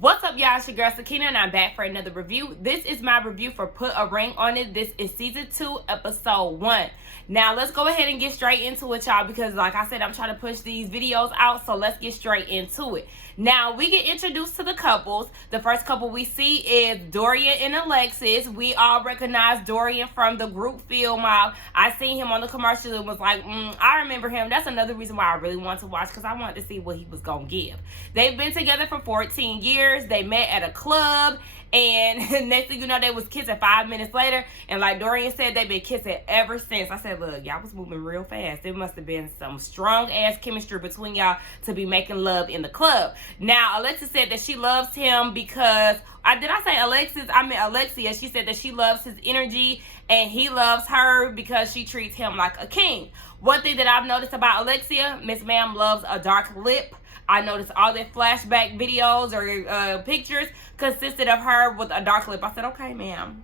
What's up, y'all? It's your girl Sakina and I'm back for another review. This is my review for Put a Ring on It. This is season 2 episode 1. Now let's go ahead and get straight into it, y'all, because like I said, I'm trying to push these videos out, so let's get straight into it. Now we get introduced to the couples. The first couple we see is Dorian and Alexis. We all recognize Dorian from the group Field Mob. I seen him on the commercial and was like, I remember him. That's another reason why I really wanted to watch, because I wanted to see what he was gonna give. They've been together for 14 years. They met at a club, and next thing you know, they was kissing 5 minutes later. And like Dorian said, they've been kissing ever since. I said, look, y'all was moving real fast. There must have been some strong ass chemistry between y'all to be making love in the club. Now Alexis said that she loves him because did I say Alexis? I meant Alexia. She said that she loves his energy and he loves her because she treats him like a king. One thing that I've noticed about Alexia, Miss Ma'am loves a dark lip. I noticed all their flashback videos or pictures consisted of her with a dark lip. I said, okay, ma'am,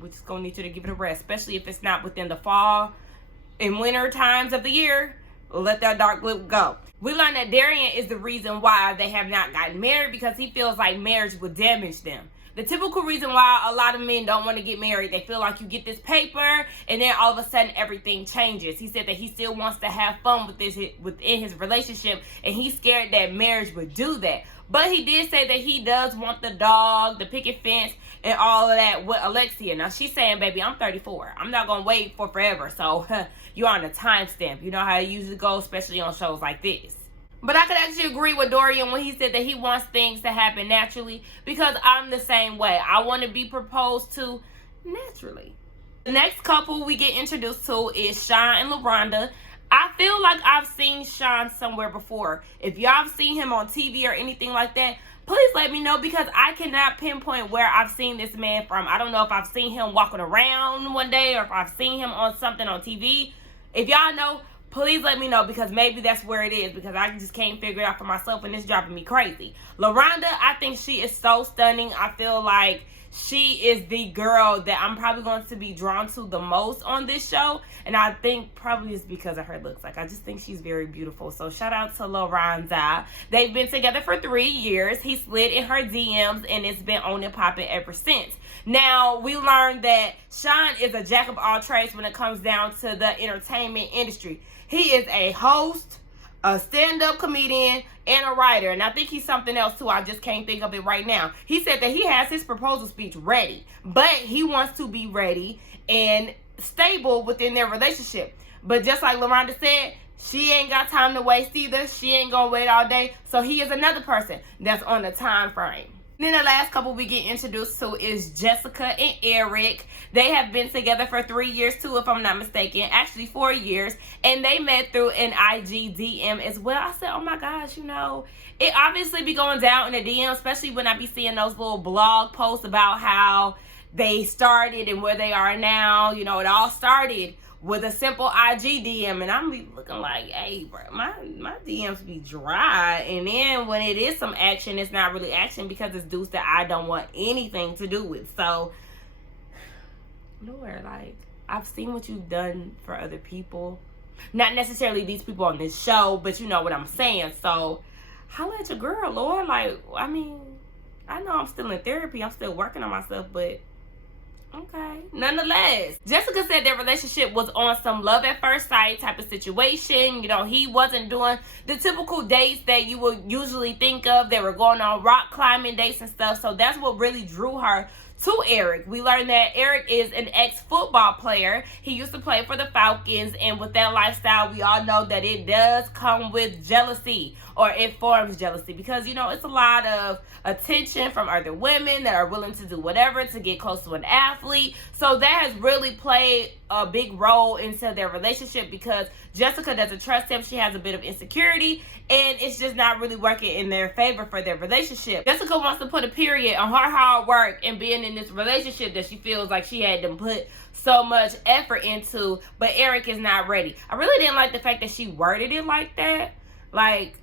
we're just going to need you to give it a rest, especially if it's not within the fall and winter times of the year. Let that dark lip go. We learned that Dorian is the reason why they have not gotten married, because he feels like marriage would damage them. The typical reason why a lot of men don't want to get married, they feel like you get this paper and then all of a sudden everything changes. He said that he still wants to have fun within his relationship, and he's scared that marriage would do that. But he did say that he does want the dog, the picket fence, and all of that with Alexia. Now she's saying, baby, I'm 34. I'm not going to wait for forever. So you're on a timestamp. You know how it usually goes, especially on shows like this. But I could actually agree with Dorian when he said that he wants things to happen naturally, because I'm the same way. I want to be proposed to naturally. The next couple we get introduced to is Shawn and LaRonda. I feel like I've seen Shawn somewhere before. If y'all have seen him on TV or anything like that, please let me know, because I cannot pinpoint where I've seen this man from. I don't know if I've seen him walking around one day or if I've seen him on something on TV. If y'all know, please let me know, because maybe that's where it is, because I just can't figure it out for myself and it's driving me crazy. LaRonda, I think she is so stunning. I feel like she is the girl that I'm probably going to be drawn to the most on this show. And I think probably it's because of her looks. Like, I just think she's very beautiful. So shout out to LaRonda. They've been together for 3 years. He slid in her DMs and it's been on and popping ever since. Now, we learned that Shawn is a jack of all trades when it comes down to the entertainment industry. He is a host, a stand-up comedian, and a writer. And I think he's something else too. I just can't think of it right now. He said that he has his proposal speech ready, but he wants to be ready and stable within their relationship. But just like LaRonda said, she ain't got time to waste either. She ain't gonna wait all day. So he is another person that's on the time frame. Then the last couple we get introduced to is Jessica and Eric. They have been together for 3 years too, if I'm not mistaken. Actually 4 years. And they met through an IG DM as well. I said, oh my gosh, you know, it obviously be going down in the DM, especially when I be seeing those little blog posts about how they started and where they are now. You know, it all started with a simple IG DM, and I'm looking like, hey, bro, my DMs be dry. And then when it is some action, it's not really action, because it's dudes that I don't want anything to do with. So, Lord, like, I've seen what you've done for other people. Not necessarily these people on this show, but you know what I'm saying. So, holla at your girl, Lord. Like, I mean, I know I'm still in therapy. I'm still working on myself, but okay. Nonetheless, Jessica said their relationship was on some love at first sight type of situation. You know, he wasn't doing the typical dates that you would usually think of. They were going on rock climbing dates and stuff. So that's what really drew her to Eric. We learned that Eric is an ex-football player. He used to play for the Falcons, and with that lifestyle, we all know that it does come with jealousy, or it forms jealousy, because, you know, it's a lot of attention from other women that are willing to do whatever to get close to an athlete. So that has really played a big role into their relationship, because Jessica doesn't trust him. She has a bit of insecurity, and it's just not really working in their favor for their relationship. Jessica wants to put a period on her hard work and being in this relationship that she feels like she had to put so much effort into, but Eric is not ready. I really didn't like the fact that she worded it like that. Like,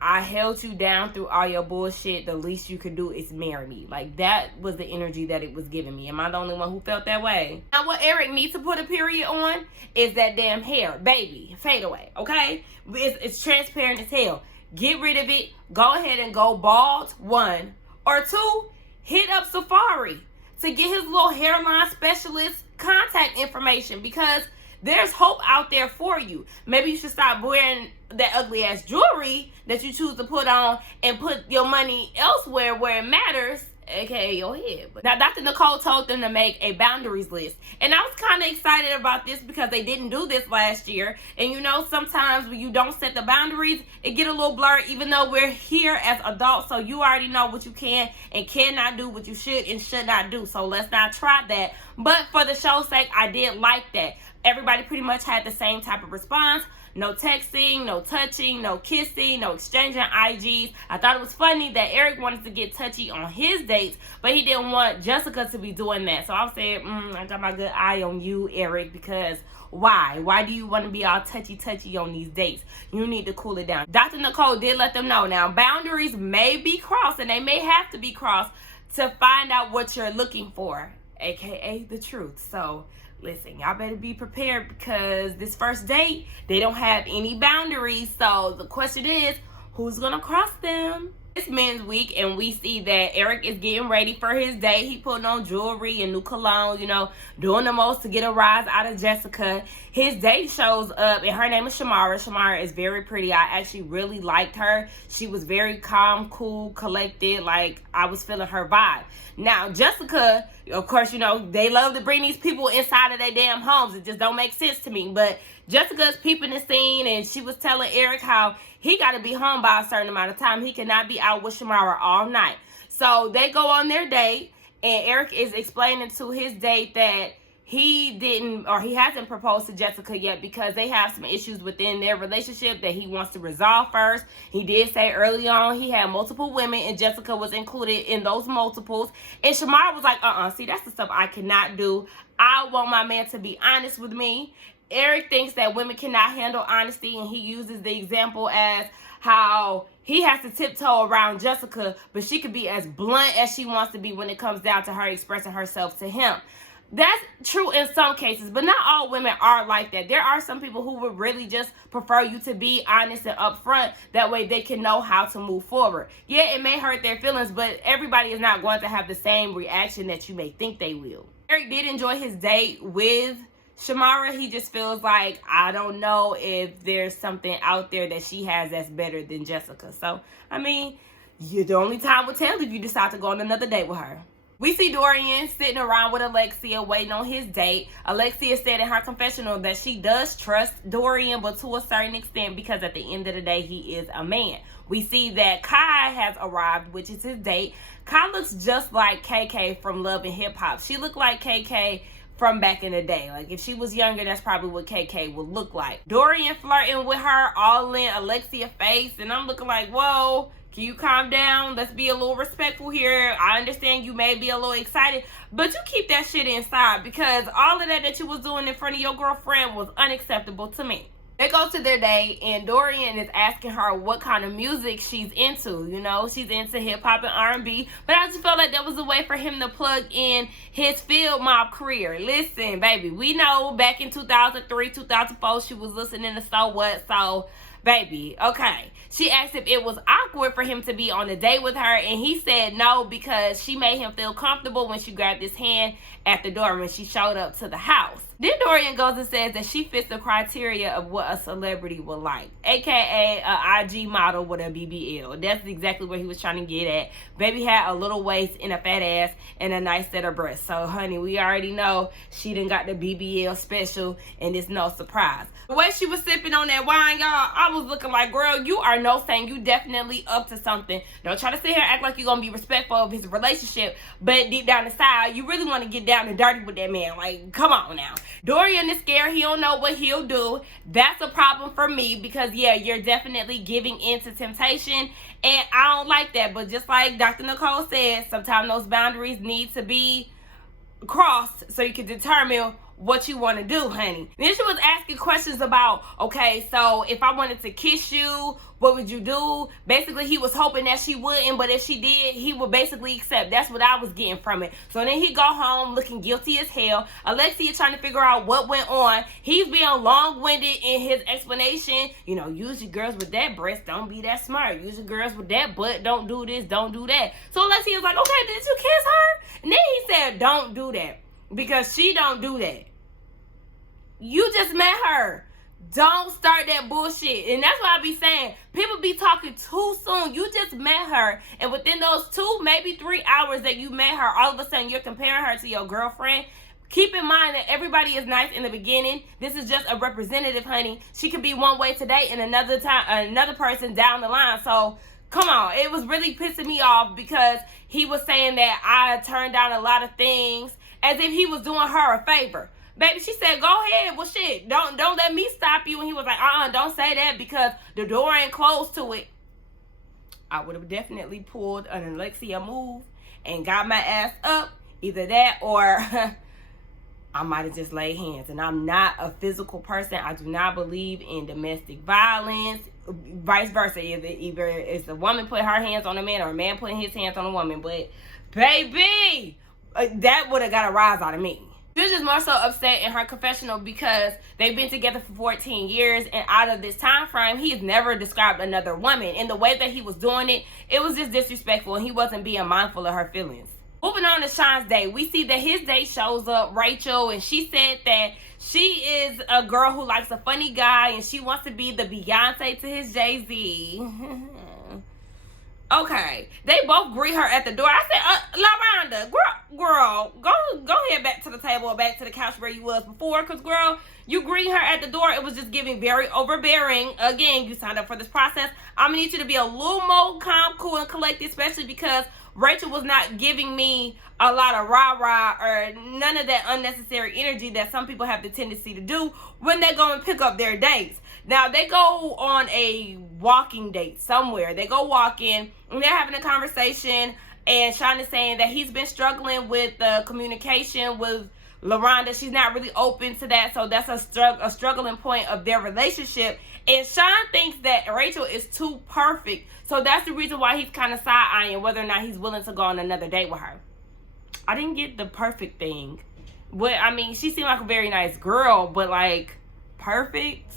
I held you down through all your bullshit. The least you could do is marry me. Like, that was the energy that it was giving me. Am I the only one who felt that way? Now, what Eric needs to put a period on is that damn hair. Baby, fade away, okay? It's transparent as hell. Get rid of it. Go ahead and go bald, 1, Or two, hit up Safari to get his little hairline specialist contact information, because there's hope out there for you. Maybe you should stop wearing that ugly ass jewelry that you choose to put on and put your money elsewhere where it matters, aka your head. But now Dr. Nicole told them to make a boundaries list, and I was kind of excited about this because they didn't do this last year. And you know, sometimes when you don't set the boundaries, it get a little blurred, even though we're here as adults, so you already know what you can and cannot do, what you should and should not do. So let's not try that. But for the show's sake, I did like that. Everybody pretty much had the same type of response. No texting, no touching, no kissing, no exchanging IGs. I thought it was funny that Eric wanted to get touchy on his dates, but he didn't want Jessica to be doing that. So I said, I got my good eye on you, Eric, because why? Why do you want to be all touchy on these dates? You need to cool it down. Dr. Nicole did let them know. Now, boundaries may be crossed, and they may have to be crossed to find out what you're looking for, aka the truth. So listen, y'all better be prepared, because this first date, they don't have any boundaries. So the question is, who's gonna cross them? It's Men's Week, and we see that Eric is getting ready for his date. He putting on jewelry and new cologne, you know, doing the most to get a rise out of Jessica. His date shows up, and her name is Shamara. Shamara is very pretty. I actually really liked her. She was very calm, cool, collected. Like, I was feeling her vibe. Now, Jessica, of course, you know, they love to bring these people inside of their damn homes. It just don't make sense to me. But Jessica's peeping the scene, and she was telling Eric how he got to be home by a certain amount of time. He cannot be out with Shamara all night. So they go on their date, and Eric is explaining to his date that he hasn't proposed to Jessica yet because they have some issues within their relationship that he wants to resolve first. He did say early on he had multiple women, and Jessica was included in those multiples. And Shamara was like, see, that's the stuff I cannot do. I want my man to be honest with me. Eric thinks that women cannot handle honesty, and he uses the example as how he has to tiptoe around Jessica, but she could be as blunt as she wants to be when it comes down to her expressing herself to him. That's true in some cases, but not all women are like that. There are some people who would really just prefer you to be honest and upfront. That way they can know how to move forward. Yeah, it may hurt their feelings, but everybody is not going to have the same reaction that you may think they will. Eric did enjoy his date with Shamara. He just feels like, I don't know if there's something out there that she has that's better than Jessica. So, I mean, the only time will tell if you decide to go on another date with her. We see Dorian sitting around with Alexia waiting on his date. Alexia said in her confessional that she does trust Dorian, but to a certain extent, because at the end of the day, he is a man. We see that Kai has arrived, which is his date. Kai looks just like KK from Love and Hip Hop. She looked like KK from back in the day. Like, if she was younger, that's probably what KK would look like. Dorian flirting with her all in Alexia face, and I'm looking like, whoa, can you calm down? Let's be a little respectful here. I understand you may be a little excited, but you keep that shit inside, because all of that you was doing in front of your girlfriend was unacceptable to me. They go to their date, and Dorian is asking her what kind of music she's into. You know, she's into hip-hop and R&B, but I just felt like that was a way for him to plug in his field mob career. Listen, baby, we know back in 2003, 2004, she was listening to So What, so baby, okay. She asked if it was awkward for him to be on a date with her, and he said no, because she made him feel comfortable when she grabbed his hand at the door when she showed up to the house. Then Dorian goes and says that she fits the criteria of what a celebrity would like, aka a IG model with a BBL. That's exactly what he was trying to get at. Baby had a little waist and a fat ass and a nice set of breasts. So honey, we already know she done got the BBL special, and it's no surprise. The way she was sipping on that wine, y'all, I was looking like, girl, you are no saying you definitely up to something. Don't try to sit here and act like you're gonna be respectful of his relationship, but deep down inside, you really want to get down and dirty with that man. Like, come on now. Dorian is scared. He don't know what he'll do. That's a problem for me, because yeah, you're definitely giving in to temptation, and I don't like that. But just like Dr. Nicole said, sometimes those boundaries need to be crossed so you can determine what you want to do, honey. Then she was asking questions about, okay, so if I wanted to kiss you, what would you do? Basically, he was hoping that she wouldn't, but if she did, he would basically accept. That's what I was getting from it. So then he go home looking guilty as hell. Alexia trying to figure out what went on. He's being long-winded in his explanation. You know, usually girls with that breast don't be that smart. Usually girls with that butt don't do this, don't do that. So Alexia's like, okay, did you kiss her? And then he said, don't do that, because she don't do that. You just met her. Don't start that bullshit. And that's what I be saying. People be talking too soon. You just met her. And within those 2, maybe 3 hours that you met her, all of a sudden you're comparing her to your girlfriend. Keep in mind that everybody is nice in the beginning. This is just a representative, honey. She could be one way today and another person down the line. So come on. It was really pissing me off because he was saying that I turned down a lot of things as if he was doing her a favor. Baby, she said, go ahead. Well, shit, don't let me stop you. And he was like, don't say that because the door ain't closed to it. I would have definitely pulled an Alexia move and got my ass up. Either that or I might have just laid hands. And I'm not a physical person. I do not believe in domestic violence. Vice versa. Either it's the woman put her hands on a man or a man putting his hands on a woman. But, baby, that would have got a rise out of me. She was just more so upset in her confessional because they've been together for 14 years, and out of this time frame, he has never described another woman. And the way that he was doing it, it was just disrespectful, and he wasn't being mindful of her feelings. Moving on to Shawn's date, we see that his date shows up, Rachel, and she said that she is a girl who likes a funny guy, and she wants to be the Beyonce to his Jay-Z. Okay, they both greet her at the door. I said, LaRonda, girl, go ahead back to the table or back to the couch where you was before, because, girl, you greet her at the door. It was just giving very overbearing. Again, you signed up for this process. I'm going to need you to be a little more calm, cool, and collected, especially because Rachel was not giving me a lot of rah-rah or none of that unnecessary energy that some people have the tendency to do when they go and pick up their dates. Now, they go on a walking date somewhere. They go walking, and they're having a conversation, and Shawn is saying that he's been struggling with the communication with LaRonda. She's not really open to that, so that's a struggling point of their relationship. And Shawn thinks that Rachel is too perfect, so that's the reason why he's kind of side-eyeing whether or not he's willing to go on another date with her. I didn't get the perfect thing. But, I mean, she seemed like a very nice girl, but, like, perfect?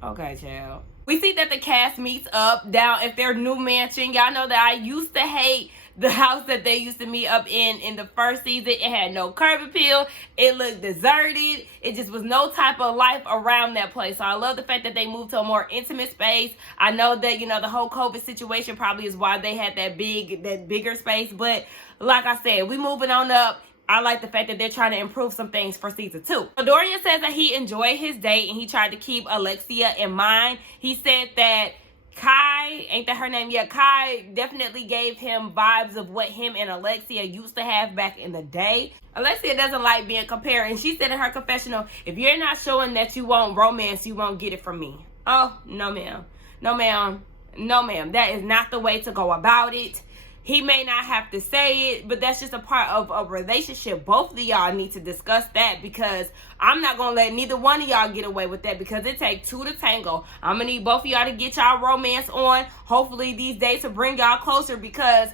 Okay, child. We see that the cast meets up down at their new mansion. Y'all know that I used to hate the house that they used to meet up in the first season. It had no curb appeal. It looked deserted. It just was no type of life around that place. So I love the fact that they moved to a more intimate space. I know that, you know, the whole COVID situation probably is why they had that bigger space. But like I said, we moving on up. I like the fact that they're trying to improve some things for season 2. So Dorian says that he enjoyed his date and he tried to keep Alexia in mind. He said that Kai, ain't that her name? Yeah, Kai definitely gave him vibes of what him and Alexia used to have back in the day. Alexia doesn't like being compared, and she said in her confessional, if you're not showing that you want romance, you won't get it from me. Oh, no ma'am. No ma'am. No ma'am. That is not the way to go about it. He may not have to say it, but that's just a part of a relationship. Both of y'all need to discuss that because I'm not going to let neither one of y'all get away with that because it takes 2 to tango. I'm going to need both of y'all to get y'all romance on. Hopefully these dates will bring y'all closer because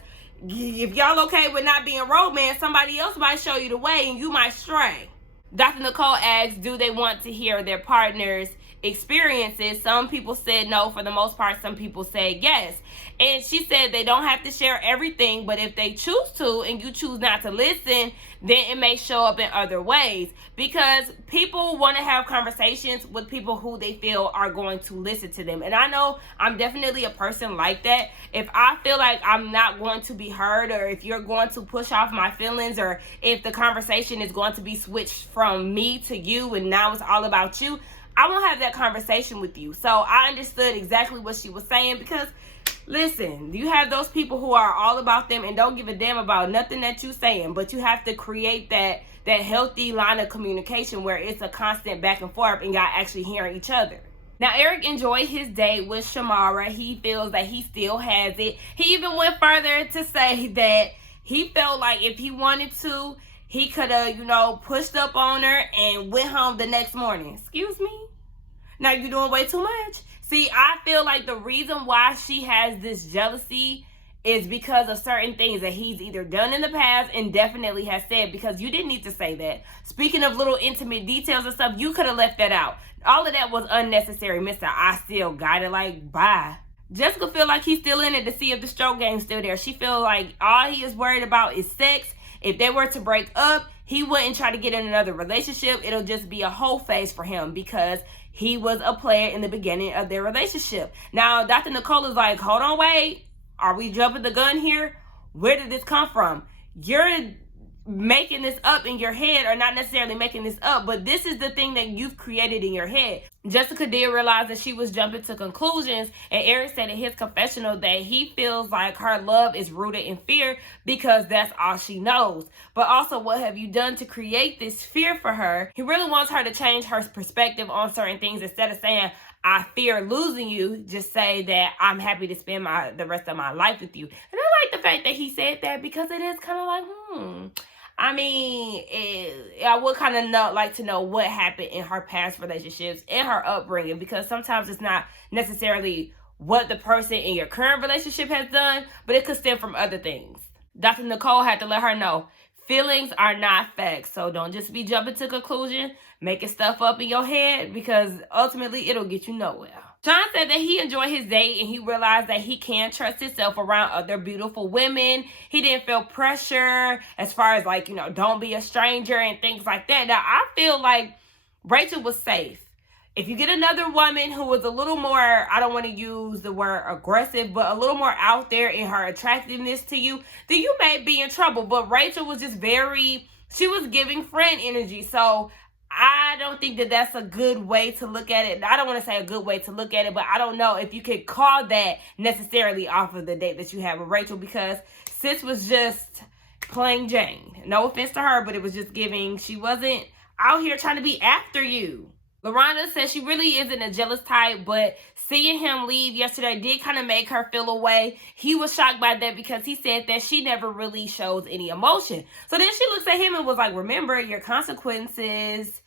if y'all okay with not being romance, somebody else might show you the way and you might stray. Dr. Nicole asks, do they want to hear their partner's experiences? Some people said no for the most part. Some people said yes. And she said they don't have to share everything, but if they choose to and you choose not to listen, then it may show up in other ways because people want to have conversations with people who they feel are going to listen to them. And I know I'm definitely a person like that. If I feel like I'm not going to be heard, or if you're going to push off my feelings, or if the conversation is going to be switched from me to you and now it's all about you, I won't have that conversation with you. So I understood exactly what she was saying because, listen, you have those people who are all about them and don't give a damn about nothing that you're saying, but you have to create that healthy line of communication where it's a constant back and forth and y'all actually hearing each other. Now, Eric enjoyed his date with Shamara. He feels that he still has it. He even went further to say that he felt like if he wanted to, he could have, you know, pushed up on her and went home the next morning. Excuse me? Now you're doing way too much. See, I feel like the reason why she has this jealousy is because of certain things that he's either done in the past and definitely has said, because you didn't need to say that. Speaking of little intimate details and stuff, you could have left that out. All of that was unnecessary, Mr. I still got it, like, bye. Jessica feel like he's still in it to see if the stroke game's still there. She feel like all he is worried about is sex. If they were to break up, he wouldn't try to get in another relationship. It'll just be a whole phase for him because he was a player in the beginning of their relationship. Now, Dr. Nicole is like, hold on, wait. Are we jumping the gun here? Where did this come from? You're making this up in your head, or not necessarily making this up, but this is the thing that you've created in your head. Jessica did realize that she was jumping to conclusions, and Eric said in his confessional that he feels like her love is rooted in fear because that's all she knows. But also, what have you done to create this fear for her? He really wants her to change her perspective on certain things. Instead of saying, I fear losing you, just say that I'm happy to spend the rest of my life with you. And I like the fact that he said that, because it is kind of like, I mean, I would kind of like to know what happened in her past relationships and her upbringing, because sometimes it's not necessarily what the person in your current relationship has done, but it could stem from other things. Dr. Nicole had to let her know, feelings are not facts, so don't just be jumping to conclusions, making stuff up in your head, because ultimately it'll get you nowhere. Shawn said that he enjoyed his date and he realized that he can trust himself around other beautiful women. He didn't feel pressure as far as, like, you know, don't be a stranger and things like that. Now, I feel like Rachel was safe. If you get another woman who was a little more, I don't want to use the word aggressive, but a little more out there in her attractiveness to you, then you may be in trouble. But Rachel was just she was giving friend energy. So I don't think that that's a good way to look at it. I don't want to say a good way to look at it, but I don't know if you could call that necessarily off of the date that you had with Rachel, because sis was just plain Jane. No offense to her, but it was just giving, she wasn't out here trying to be after you. LaRonda says she really isn't a jealous type, but seeing him leave yesterday did kind of make her feel away. He was shocked by that because he said that she never really shows any emotion. So then she looks at him and was like, remember your consequences.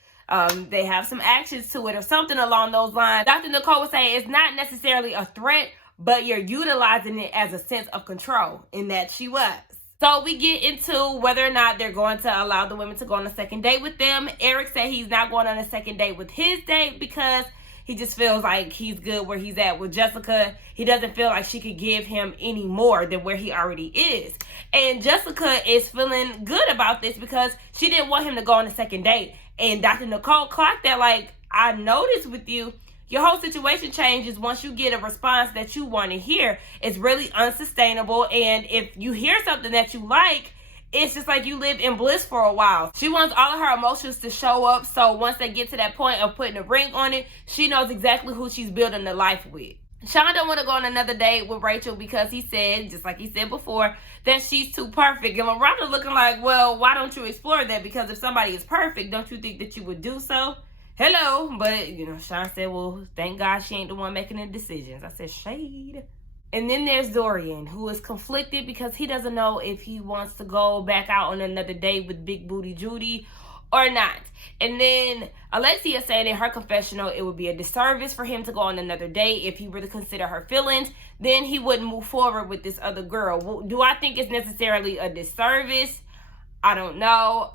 They have some actions to it or something along those lines. Dr. Nicole was saying it's not necessarily a threat, but you're utilizing it as a sense of control, in that she was. So we get into whether or not they're going to allow the women to go on a second date with them. Eric said he's not going on a second date with his date because he just feels like he's good where he's at with Jessica. He doesn't feel like she could give him any more than where he already is. And Jessica is feeling good about this because she didn't want him to go on a second date. And Dr. Nicole clocked that, like, I noticed with you, your whole situation changes once you get a response that you want to hear. It's really unsustainable. And if you hear something that you like, it's just like you live in bliss for a while. She wants all of her emotions to show up. So once they get to that point of putting a ring on it, she knows exactly who she's building the life with. Shawn don't want to go on another date with Rachel because he said, just like he said before, that she's too perfect. And LaRonda looking like, well, why don't you explore that? Because if somebody is perfect, don't you think that you would do so? Hello. But, you know, Shawn said, well, thank God she ain't the one making the decisions. I said, shade. And then there's Dorian, who is conflicted because he doesn't know if he wants to go back out on another date with Big Booty Judy or not. And then Alexia said in her confessional it would be a disservice for him to go on another date. If he were to consider her feelings, then he wouldn't move forward with this other girl. Well, do I think it's necessarily a disservice? I don't know.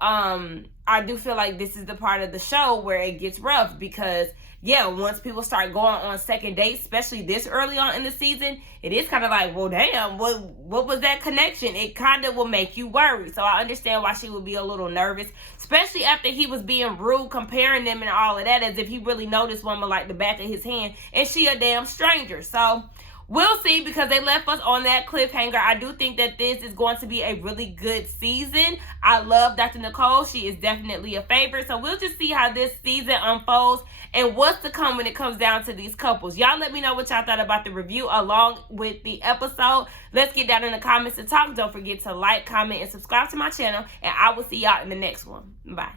I do feel like this is the part of the show where it gets rough because, yeah, once people start going on second dates, especially this early on in the season, it is kind of like, well, damn, what was that connection? It kind of will make you worry. So I understand why she would be a little nervous, especially after he was being rude, comparing them and all of that, as if he really noticed woman like the back of his hand, and she a damn stranger. So we'll see, because they left us on that cliffhanger. I do think that this is going to be a really good season. I love Dr. Nicole. She is definitely a favorite. So we'll just see how this season unfolds and what's to come when it comes down to these couples. Y'all let me know what y'all thought about the review along with the episode. Let's get down in the comments and talk. Don't forget to like, comment, and subscribe to my channel. And I will see y'all in the next one. Bye.